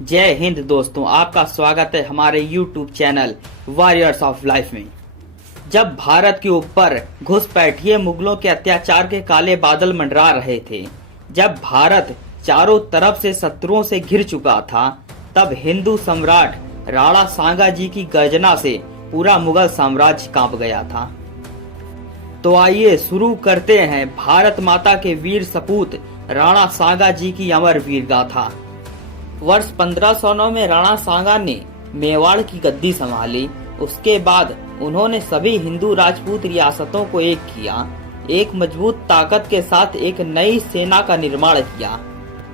जय हिंद दोस्तों, आपका स्वागत है हमारे YouTube channel warriors of life में। जब भारत के ऊपर घुसपैठिए मुगलों के अत्याचार के काले बादल मंडरा रहे थे, जब भारत चारों तरफ से शत्रुओं से घिर चुका था, तब हिंदू सम्राट राणा सांगा जी की गर्जना से पूरा मुगल साम्राज्य कांप गया था। तो आइए शुरू करते हैं भारत माता के वीर सपूत राणा सांगा जी की अमर वीर गाथा। वर्ष 1509 में राणा सांगा ने मेवाड़ की गद्दी संभाली। उसके बाद उन्होंने सभी हिंदू राजपूत रियासतों को एक किया। एक मजबूत ताकत के साथ एक नई सेना का निर्माण किया,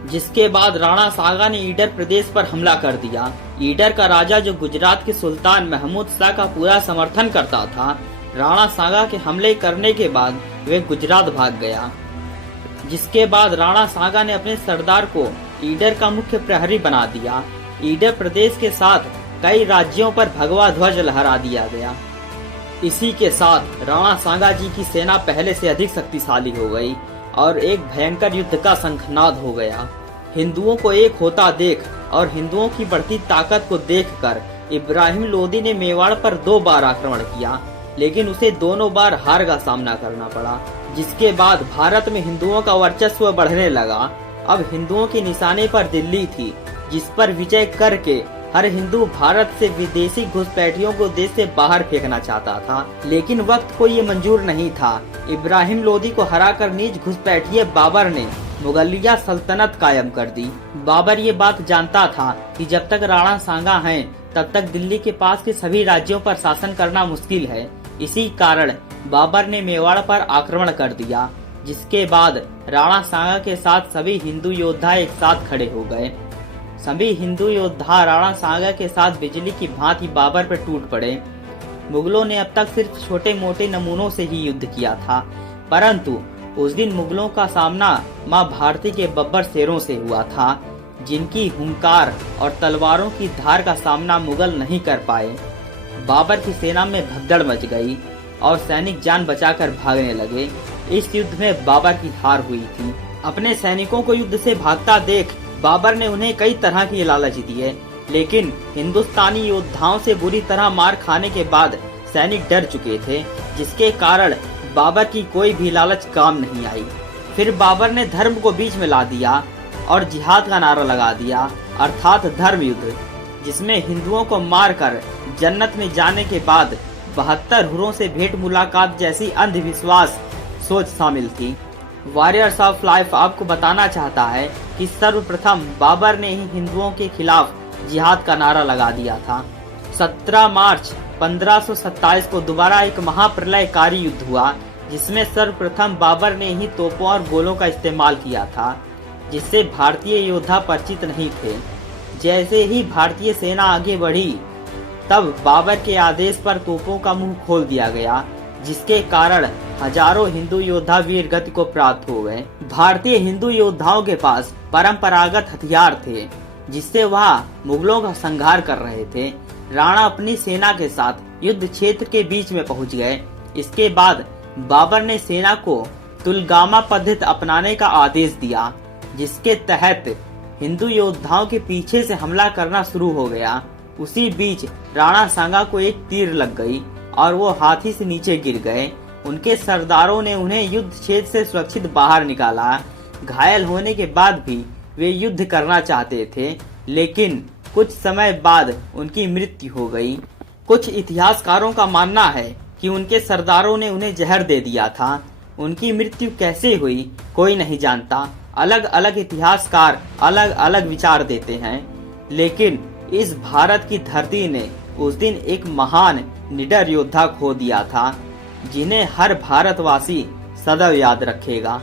जिसके बाद राणा सांगा ने ईडर प्रदेश पर हमला कर दिया। ईडर का राजा, जो गुजरात के सुल्तान महमूद शाह का पूरा समर्थन करता था, राणा सांगा के हमले करने के बाद वे गुजरात भाग गया। जिसके बाद राणा सांगा ने अपने सरदार को ईडर का मुख्य प्रहरी बना दिया। ईडर प्रदेश के साथ कई राज्यों पर भगवा ध्वज लहरा दिया गया। इसी के साथ राणा सांगा जी की सेना पहले से अधिक शक्तिशाली हो गई और एक भयंकर युद्ध का शंखनाद हो गया। हिंदुओं को एक होता देख और हिंदुओं की बढ़ती ताकत को देखकर इब्राहिम लोदी ने मेवाड़ पर 2 बार आक्रमण किया, लेकिन उसे दोनों बार हार का सामना करना पड़ा। जिसके बाद भारत में हिंदुओं का वर्चस्व बढ़ने लगा। अब हिंदुओं के निशाने पर दिल्ली थी, जिस पर विजय करके हर हिंदू भारत से विदेशी घुसपैठियों को देश से बाहर फेंकना चाहता था, लेकिन वक्त को ये मंजूर नहीं था। इब्राहिम लोदी को हराकर नीच घुसपैठिए बाबर ने मुगलिया सल्तनत कायम कर दी। बाबर ये बात जानता था कि जब तक राणा सांगा हैं, तब तक दिल्ली के पास के सभी राज्यों पर शासन करना मुश्किल है। इसी कारण बाबर ने मेवाड़ पर आक्रमण कर दिया, जिसके बाद राणा सांगा के साथ सभी हिंदू योद्धा एक साथ खड़े हो गए। सभी हिंदू योद्धा राणा सांगा के साथ बिजली की भांति बाबर पर टूट पड़े। मुगलों ने अब तक सिर्फ छोटे मोटे नमूनों से ही युद्ध किया था, परंतु उस दिन मुगलों का सामना मां भारती के बब्बर शेरों से हुआ था, जिनकी हुंकार और तलवारों की धार का सामना मुगल नहीं कर पाए। बाबर की सेना में भगदड़ मच गई और सैनिक जान बचाकर भागने लगे। इस युद्ध में बाबर की हार हुई थी। अपने सैनिकों को युद्ध से भागता देख बाबर ने उन्हें कई तरह की लालच दिए, लेकिन हिंदुस्तानी योद्धाओं से बुरी तरह मार खाने के बाद सैनिक डर चुके थे, जिसके कारण बाबर की कोई भी लालच काम नहीं आई। फिर बाबर ने धर्म को बीच में ला दिया और जिहाद का नारा लगा दिया, अर्थात धर्म युद्ध, जिसमें हिंदुओं को मारकर जन्नत में जाने के बाद 72 हुरों से भेंट मुलाकात जैसी अंधविश्वास सोच शामिल थी। वॉरियर्स ऑफ लाइफ आपको बताना चाहता है कि सर्वप्रथम बाबर ने ही हिंदुओं के खिलाफ जिहाद का नारा लगा दिया था। 17 मार्च 1527 को दोबारा एक महाप्रलयकारी युद्ध हुआ, जिसमें सर्वप्रथम बाबर ने ही तोपों और गोलों का इस्तेमाल किया था, जिससे भारतीय योद्धा परिचित नहीं थे। जैसे ही भारतीय सेना आगे बढ़ी, तब बाबर के आदेश पर तोपों का मुंह खोल दिया गया, जिसके कारण हजारों हिंदू योद्धा वीर गति को प्राप्त हो गए। भारतीय हिंदू योद्धाओं के पास परंपरागत हथियार थे, जिससे वह मुगलों का संहार कर रहे थे। राणा अपनी सेना के साथ युद्ध क्षेत्र के बीच में पहुंच गए। इसके बाद बाबर ने सेना को तुलगामा पद्धति अपनाने का आदेश दिया, जिसके तहत हिंदू योद्धाओं के पीछे से हमला करना शुरू हो गया। उसी बीच राणा सांगा को एक तीर लग गई और वो हाथी से नीचे गिर गए। उनके सरदारों ने उन्हें युद्ध क्षेत्र से सुरक्षित बाहर निकाला। घायल होने के बाद भी वे युद्ध करना चाहते थे, लेकिन कुछ समय बाद उनकी मृत्यु हो गई। कुछ इतिहासकारों का मानना है कि उनके सरदारों ने उन्हें जहर दे दिया था। उनकी मृत्यु कैसे हुई, कोई नहीं जानता। अलग अलग इतिहासकार अलग अलग विचार देते हैं, लेकिन इस भारत की धरती ने उस दिन एक महान निडर योद्धा खो दिया था, जिन्हें हर भारतवासी सदैव याद रखेगा।